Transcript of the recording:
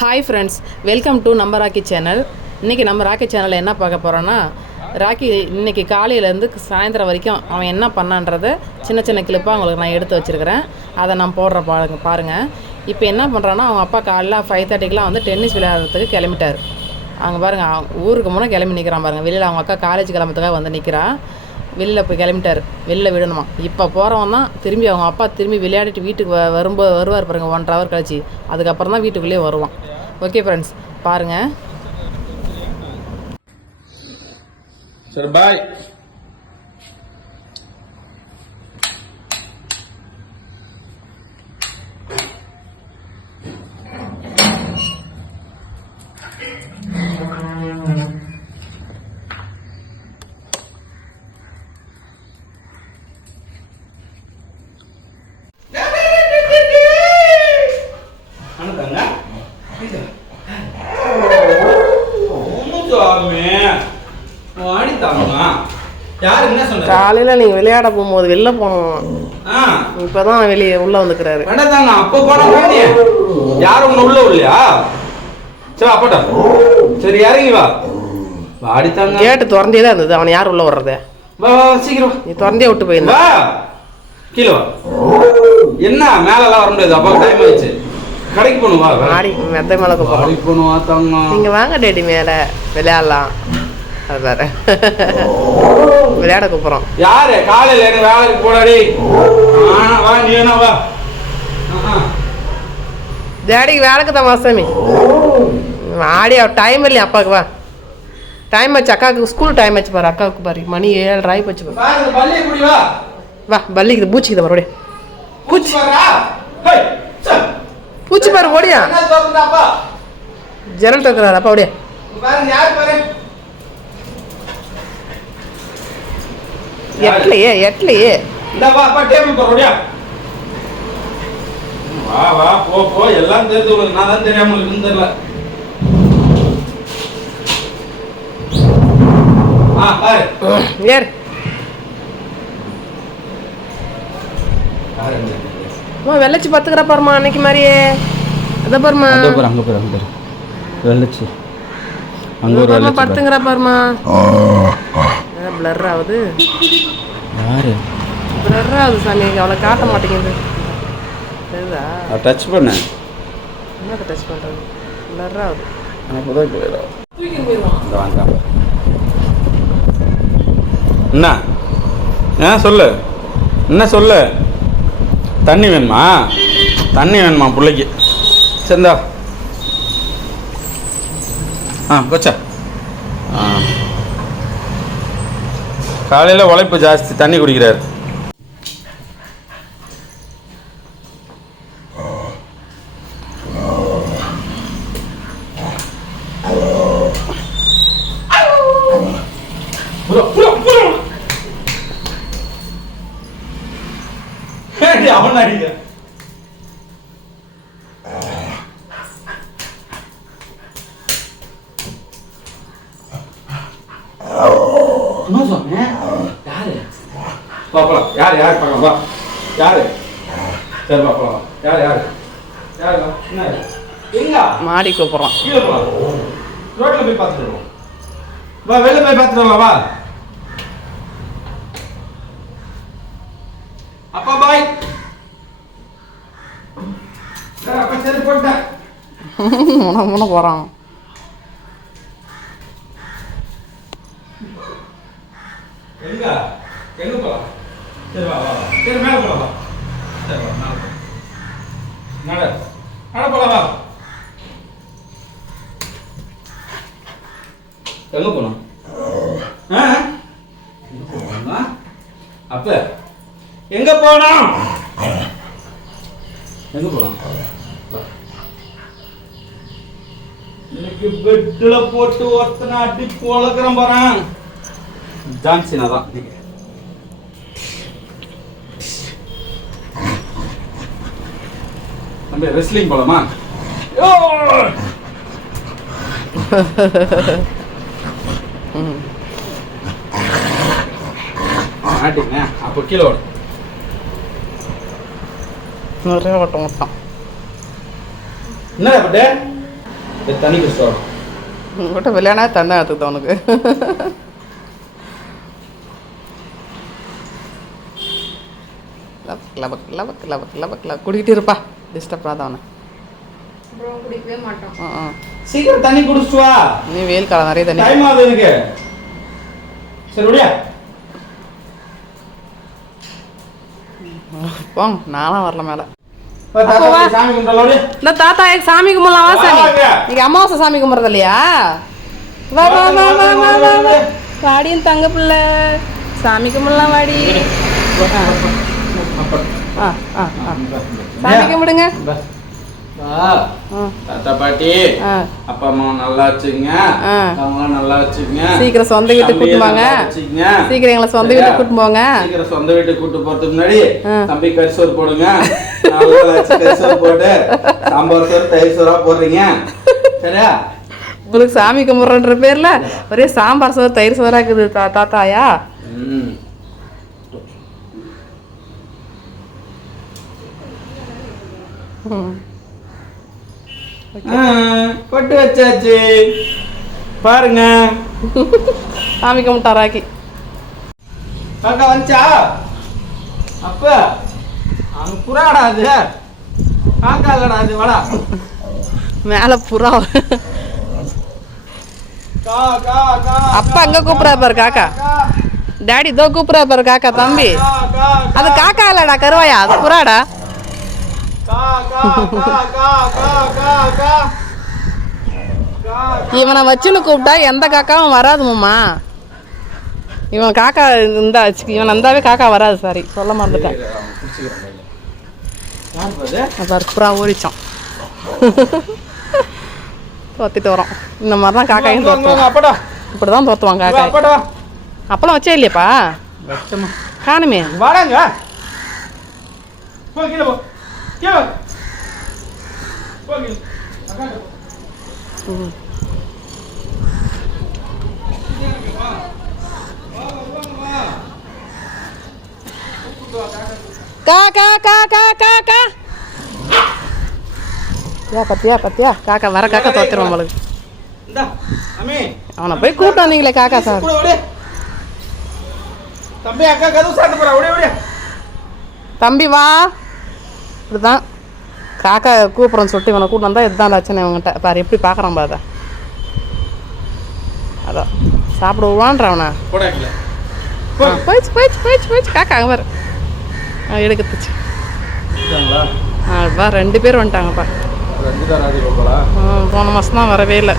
Hi friends, welcome to நம்ம rakhi channel. இன்றைக்கி நம்ம ராக்கி சேனலில் என்ன பார்க்க போகிறோன்னா, ராக்கி இன்றைக்கி காலையிலேருந்து சாயந்தரம் வரைக்கும் அவன் என்ன பண்ணான்றதை சின்ன சின்ன கிளிப்பாக அவங்களுக்கு நான் எடுத்து வச்சுருக்கிறேன். அதை நான் போடுற பாருங்கள். இப்போ என்ன பண்ணுறான்னா, அவங்க அப்பா காலைல 5:30க்கெலாம் வந்து டென்னிஸ் விளையாடுறதுக்கு கிளம்பிட்டார். அவங்க பாருங்கள், ஊருக்கு முன்னே கிளம்பி நிற்கிறான் பாருங்கள். வெளியில் அவங்க அக்கா காலேஜ் கிளம்புறதுக்காக வந்து நிற்கிறான். வெளியில் போய் கிளம்பிட்டார், வெளியில் விடணுமா. இப்போ போகிறவன் தான் திரும்பி அவங்க அப்பா திரும்பி விளையாடிட்டு வீட்டுக்கு வருவார் பாருங்கள், 1 hour கழிச்சு. அதுக்கப்புறம் தான் வீட்டுக்குள்ளேயே வருவான். ஓகே ஃப்ரெண்ட்ஸ், பாருங்கள். சரி, பாய். காலையில் நீங்கள் விளையாட போகும்போது வெளில போனோம். இப்போதான் வெளியே உள்ள வந்துக்கிறாரு. அப்போ போன யாரும் உள்ள இல்லையா? சரி அப்பட்டா, சரி இறங்கி வா. வாடித்தாங்க. கேட்டு திறந்தே தான் இருந்தது. அவனை யார் உள்ள வர்றது? வா சீக்கிரம். நீ திறந்தே விட்டு போயிருந்தா. கீழே வா. என்ன மேலெல்லாம் வர முடியாது, அப்போ டைம் ஆயிடுச்சு. கடைக்கு போகணும். வா. ஆடி மெத்த மேலே போகணும். வாத்தாங்க. நீங்கள் வாங்க டேடி, மேலே விளையாடலாம். அது வேற விளையாட கூப்பிட்றோம். யாரு காலையில் எனக்கு வேலைக்கு போடாடி. வா நீ வேணா வா. டேடிக்கு வேலைக்கு தான் வாசாமி. ஆடி டைம் இல்லையா அப்பாவுக்கு? வா, டைம் ஆச்சு. அக்காவுக்கு ஸ்கூல் டைம் ஆச்சு பாரு. அக்காவுக்கு பாரு, மணி 7:30 போச்சு பாரு. வா, பள்ளிக்குது பூச்சிக்குது பாரு. ஓடியா பூச்சி, பூச்சி பாரு. ஓடியா ஜன்னல் திறக்கிறாரு அப்பா. ஓடியா எட்லையே எட்லையே. வா வா போ எல்லாம் தெரிஞ்சு உங்களுக்கு. நான் தான் தெரியாம இருந்துடல. ஏறு. வெள்ளச்சி பத்துக்கிறா பாருமா, அன்னைக்கு மாதிரியே. அத பாருமா, அங்க பாரு வெள்ளச்சி அங்க ஒரு வெள்ளச்சி பத்துங்கிறா பாருமா. பிளர் ஆகுது. யாரு பிளர் ஆகுது சாமி? அவளை காட்ட மாட்டேங்குது. தெரியுதா? டச் பண்ண. என்ன டச் பண்ணுறது? பிளர் ஆகுது. அப்போதான் போயிடும். இந்த வாங்க. என்ன சொல்லு, என்ன சொல்லு. தண்ணி வேணுமா? தண்ணி வேணுமா பிள்ளைக்கு? சரிந்தா. கொச்சா. காலையில் உழைப்பு ஜாஸ்தி, தண்ணி குடிக்கிறார். அவன் அடிக்க யாரு யாரு பார்க்கலாம். வா யாரு? சரி பார்க்கலாம். யாரு யாரு யாரு? எங்க மாடி கூப்பிட்றோம். கீழே போலாம். ரோட்ல போய் பார்த்துட்டு வா. வெளில போய் பார்த்துட்டு வா. அப்பா பாய். அப்பா சரி போட்டேன். முன்ன போகிறான். எங்க எங்க போலாம்? சரி வா வா. சரி மேலே போலாம். வா. சரி வா மேலே போ. நட போலாம். வா. எங்க போனோம்? அப்ப எங்க போனோம்? எங்க போனோம்? இன்னைக்கு பெட்ல போட்டு ஒருத்தனை அடி பொழக்கிறேன் பாறேன். ஜான்சினா தான். நம்ம ரெஸ்லிங் போலாமா? ஆட்டிங்க. அப்போ கீழே ஓடு. நிறைய ஓட்டம் ஓட்டம். என்னடா பட்டு தண்ணி கஷ்டம் உங்கள்கிட்ட விளையாடா தண்ணி எடுத்துக்கிட்ட உனக்கு. லபக் லபக் லபக் லபக் லபக் குடிக்கிட்டு இருப்பா, டிஸ்டர்ப் ஆகாத அவனை. குடிக்கவே மாட்டோம். சீக்கிரம் தண்ணி குடிச்சிட்டு வா. நீ வெயில் காலம் நிறைய தண்ணி. டைம் ஆகுது எனக்கு. சரி விடியா. போங்க, நானும் வரல மேலே. சாமி கும்பிடலாம். இந்த தாத்தா சாமி கும்பிடலாம் வா சாமி. இன்னைக்கு அமாவாசை சாமி கும்பிட்றது இல்லையா? வா வா வா வா வா வா வா வாடியும் தங்க பிள்ளை, சாமி கும்பிடலாம் வாடி. ஆ ஆ ஆ சாமி கும்பிடுங்க. தாத்தா பாட்டி அப்பா அம்மா நல்லா வச்சுங்க, அவங்க நல்லா வச்சுங்க. சீக்கிரம் சொந்த வீட்டுக்கு கூட்டு போங்க. சீக்கிரம் எங்களை சொந்த வீட்டுக்கு கூட்டு போங்க. சீக்கிரம் சொந்த வீட்டுக்கு கூட்டு போறதுக்கு முன்னாடி தம்பி கரிசோறு போடுங்க. கரிசோறு போட்டு சாம்பார் சோறு தயிர் சோறா போடுறீங்க சரியா? உங்களுக்கு சாமி கும்பிட்றன்ற பேர்ல ஒரே சாம்பார் சோறு தயிர் சோறா இருக்குது தாத்தாயா. கொட்டு வச்சாச்சு பாருங்க. சாமி கும்பிட்டா ராக்கி. காக்கா வந்துச்சா? அப்ப அங்க புறாடா அது, காக்கா இல்லடா அது. வாடா மேல புறா. அப்பா அங்க கூப்பிடாரு பாரு காக்கா. டாடி இதோ கூப்பிடாரு பாரு காக்கா. தம்பி அது காக்கா இல்லடா, கருவாயா, அது புறாடா. இவனை வச்சுன்னு கூப்பிட்டா எந்த காக்காவும் வராதுமாம்மா. இவன் காக்கா இருந்தா இவன் வந்தாவே காக்கா வராது. சாரி சொல்ல மறந்துட்டேன். புறா ஓடிச்சான். தோத்திட்டு வரோம். இந்த மாதிரி தான் காக்காயும் தோத்துவாங்க. இப்படி தான் தோத்துவாங்க காக்கா. அப்பெல்லாம் வச்சே இல்லையாப்பா? காணுமே. வாடாங்க. பத்தியா பத்தியா காக்கா வர காக்கா தோத்துரும் நம்மளுக்கு. அவனை போய் கூப்பிட்டு வந்தீங்களே காக்கா சார். தம்பி அக்கா கதவு சாத்த போறா. ஓடி ஓடி தம்பி வா. இப்படிதான் காக்கா கூப்பிட்றோன்னு சொல்லிட்டு இவனை கூப்பிட்டு வந்தா இதுதான் லட்சணம் இவங்ககிட்ட. பாரு எப்படி பார்க்குறான் பாரு. அதான் சாப்பிடுவான்ற அவனை. போயிடுச்சு போயிடுச்சு போயிடுச்சு போயிடுச்சு காக்கா அங்கே பாரு எடுக்கத்துச்சு. பா 2 பேர் வந்துட்டாங்கப்பா. போன மாதம் தான் வரவே இல்லை.